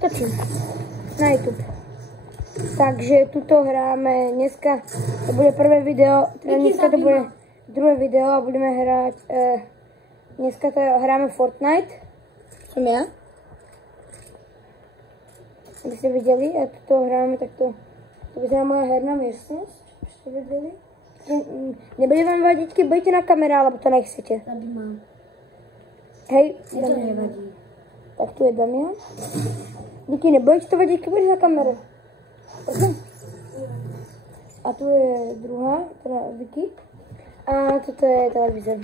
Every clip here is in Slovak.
točím na YouTube. Takže tuto hráme dneska, to bude prvé video, teda dneska to bude druhé video a budeme hrať, dneska to hráme Fortnite, som ja. Aby ste videli, a tuto hráme takto, to vyzerá moja herná miestnosť, aby ste videli. Nebude vám vadiť, keď budete na kamere, alebo to nechcete? Tady mám. Hej, Mně to nevadí. Tak tu je Damian. Díky, nebudeš to vadit, když budeš na kameru. Prosím. A tu je druhá, teda Vicky. A toto je televize.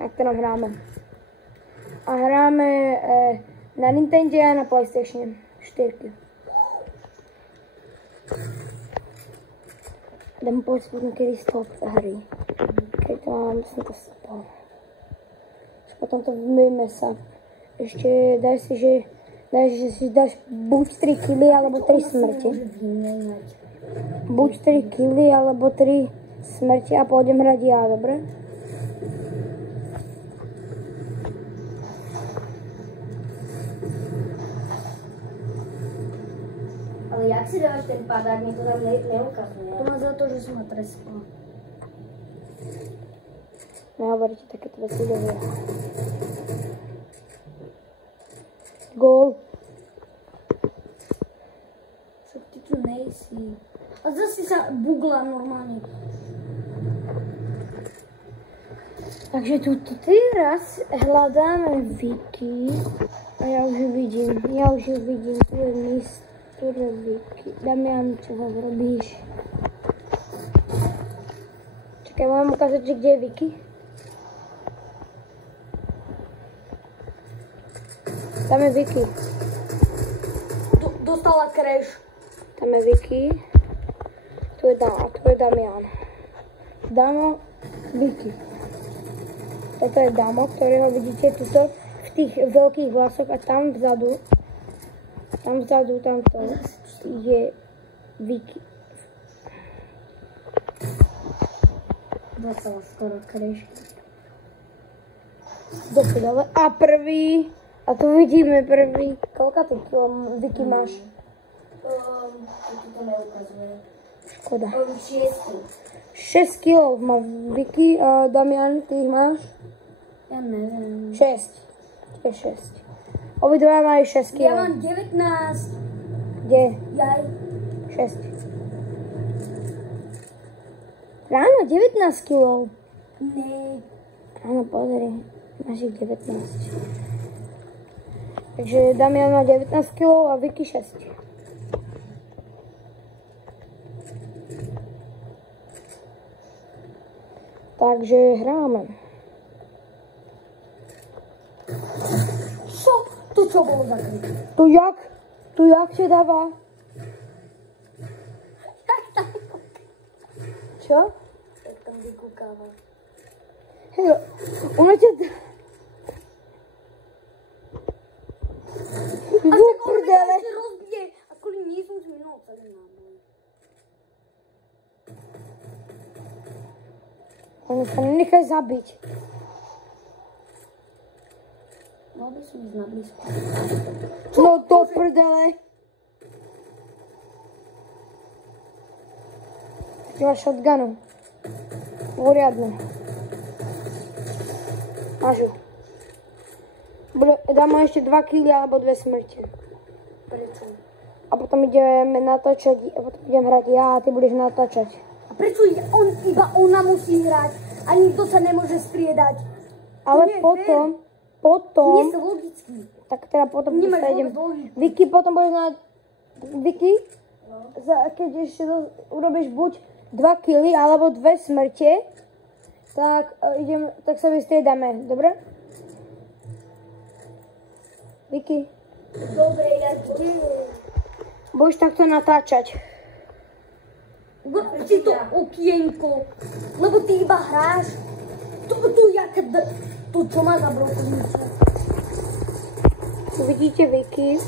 Jak to nám hráme. A hráme na Nintendo a na PlayStation 4. Jdeme povedz, kedy stop hry. Keď to mám, jsem to stop. Potom to vymýjeme sa. Ešte dáš si, že dáš buď 3 kg alebo 3 smrti. Buď 3 kg alebo 3 smrti a pôjdem hrať ja, dobre? Ale jak si dáš ten padák, mě to tam neukazuje. To má za to, že jsem ho treskla. Nehovoríte takéto veci do hry. Gól. Však ty tu nejsi. A zase sa bugla normálne. Takže tu teraz hľadáme Vicky. A ja už ju vidím. Tu je Mr. Vicky. Damian, čo ho robíš? Čakaj, mám ukázať, že kde je Vicky? Tam je Vicky. Dostala crash. Tam je Vicky. Tu je Damian. Damo, Vicky. Toto je Damo, ktorého vidíte tuto v tých veľkých vlasoch a tam vzadu, tamto je Vicky. Dostala skoro crash. Do prdele. A prvý. A tu vidíme prvý. Koľka ty kilo Vicky máš? To neukazuje. Škoda. 6. 6 kg má Vicky. Damian, ty ich máš? Ja neviem. 6. Je 6. Obidva majú 6 kg. Ja mám 19. Kde? Jaj. 6. Ráno 19 kg. Ne. Áno, pozri. Máš ich 19. Takže Damian má 19 kg a Vicky 6. Takže hráme. Čo? To čo bolo za krik? Tu jak sa dáva? Čo? Tak tam vykúkáva. Hej, ono ťa... Do prdele. A rozbije. A kvôli nie som zminul celý náboj. Ono sa nenechaj zabiť. Mal by som ísť na blízko. No do prdele. Ty máš shotgunu. Poriadne. Máš ju. Dáme ešte 2 kg alebo 2 smrti. Prečo? A potom ideme natáčať, a potom idem hrať ja a ty budeš natáčať. A prečo iba ona musí hrať a nikto sa nemôže striedať? Ale potom... Nie je logický. Tak teda potom Nemáš sa idem. vôbec logiku. Vicky, potom budeš na... Vicky? Keď ešte urobíš buď 2 kg alebo 2 smrte, tak tak sa vystriedame, dobre? Vicky? Dobre, ja kde? Budeš takto natáčať. Si to okienko, lebo ty iba hráš. To čo má za brokovnicu? Tu vidíte Vicky.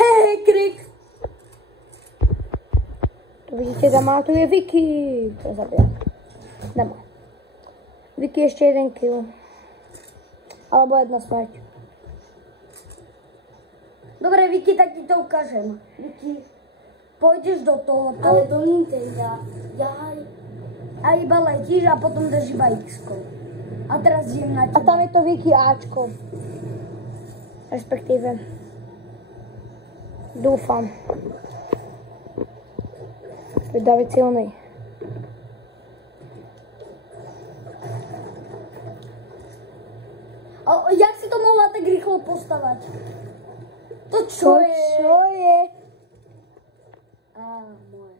Hej, krik. Tu vidíte Dama, tu je Vicky. To zabíja. Dama. Vicky ešte 1 kill. Alebo 1 smrť. Dobre, Vicky, tak ti to ukážem. Vicky, pôjdeš do tohoto. Ale do Nintendo. A iba letíš a potom dáš iba X-ko. A teraz idem na teba. A tam je to Vicky Ačko. Respektíve. Dúfam. To je David silný. A jak si to mohla tak rýchlo postavať? To čo je? Čo je? Á, moje.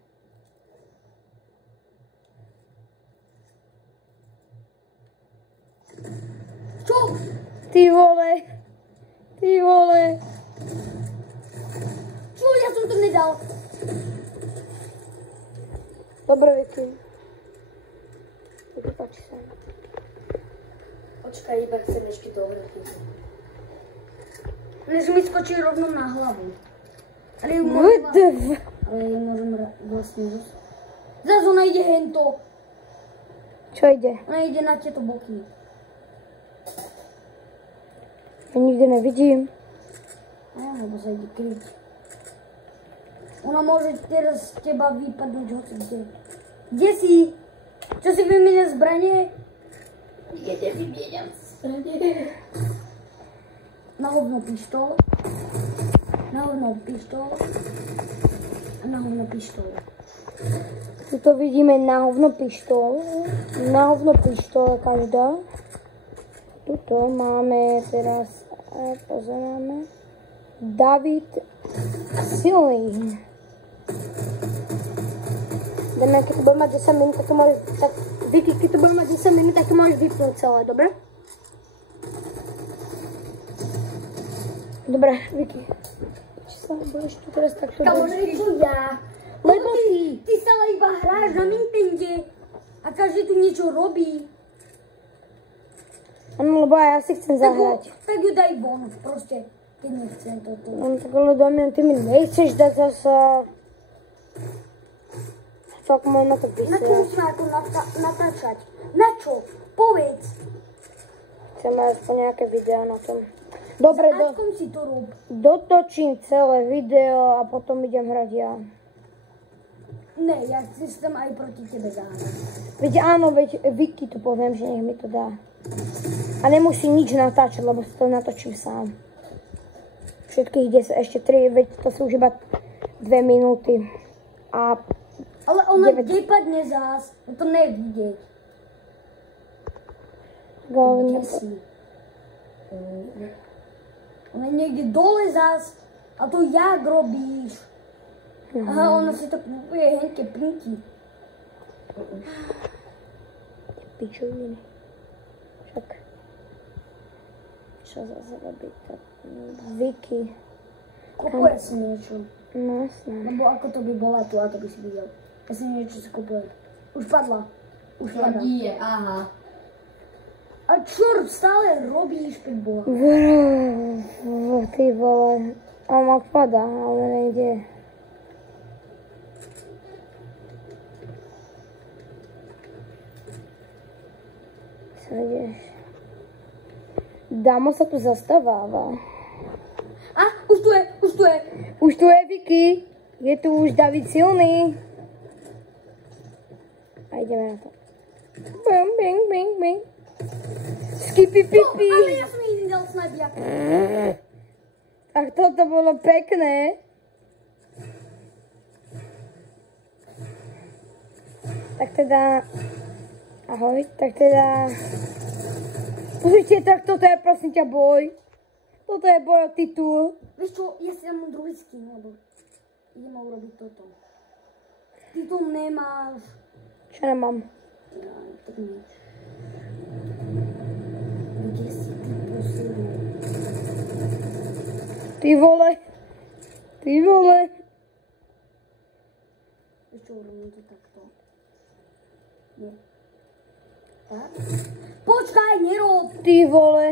Čo? Ty vole. Ty vole. Čo? Ja som to nedal. Dobre, Vicky. Vicky, páči sa. Počkaj, iba chcem ešte dohrať. Než mi skočí rovno na hlavu. Ale ju môžem... Ale ju môžem vlastne... Zas ona ide hento. Čo ide? Ona ide na tieto boky. Ja nikde nevidím. Lebo sa ide kryť. Ona môže teraz z teba vypadnúť hoci kde. Kde si? Čo si vymieňa zbranie? Kde vymieňam zbranie? Na hovno pištol. Na hovno pištol. A na hovno pištol. Tuto vidíme na hovno pištol. Na hovno pištol každá. Tuto máme teraz, pozeráme, David silný. Dáme, keď to bude mať 10 minút, tak to môžeš, tak Vicky, keď to bude mať 10 minút, tak to môžeš vypnúť celé, dobre? Dobre, Vicky. Či sa budeš tu teraz takto... Kamože, čo ja? Lebo ty sa iba hráš na Nintende a každý tu niečo robí. Áno, lebo aj ja si chcem zahrať. Tak ju daj von, proste, keď nechcem toto. No tak ale Damian, ty mi nechceš dať zasa... Fakt môj na to Na čo vysielať. musíme ako natáčať? Na čo? Povedz. Chceme aspoň nejaké videá na tom. Dobre, Ačkom si to rob. dotočím celé video a potom idem hrať ja. Ne, ja chcem aj proti tebe zahrať. Veď áno, veď Vicky tu poviem, že nech mi to dá. A nemusí nič natáčať, lebo si to natočím sám. Všetkých 10, ešte 3, veď to sú už iba 2 minúty. A Ale ona 9. kde padne zás? To nevidieť. Kde si? Ona je niekde dole zás. A to jak robíš? Aha, ona si to kúpuje henke pinky. Pičoviny. Však. Čo zase robí to? Vicky. Kupuje si niečo. No, snad. Lebo ako to by bola tu, a to by si videl. Ja si niečo si kupuje. Už padla. Už padla. Je, aha. A čo stále robíš, keď bola? Ty vole. On ma padá, ale nejde. Co ideš? Dámo sa tu zastáváva. A, už tu je, už tu je. Už tu je Vicky. Je tu už David silný. A ideme na to. Bing, bing, bing, bing. Skipi, pipi. Ale ja som jej nedal snadia. Tak toto bolo pekné. Tak teda... Ahoj, tak teda... Pozrite, tak toto je prosím ťa boj. Toto je boj o titul. Vieš čo, ja si dám druhý skin, lebo ideme urobiť toto. Ty to nemáš. Čo nemám? Ja, tak nič. Kde si ty posledný? Ty vole. Ty vole. Vieš čo, urobím to takto. Nie. Tak? Počkaj, nerob! Ty vole.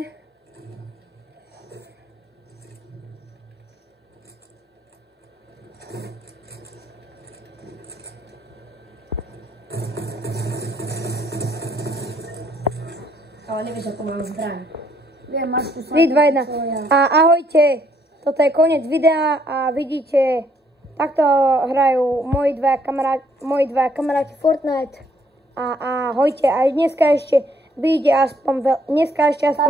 Ale nevieš, ako mám zbraň. Viem, máš tu 3, 2, 1. A ahojte. toto je koniec videa a vidíte, takto hrajú moji dva kamaráti Fortnite a ahojte. A dneska ešte vyjde aspoň,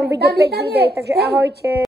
vyjde 5 videí, takže ahojte.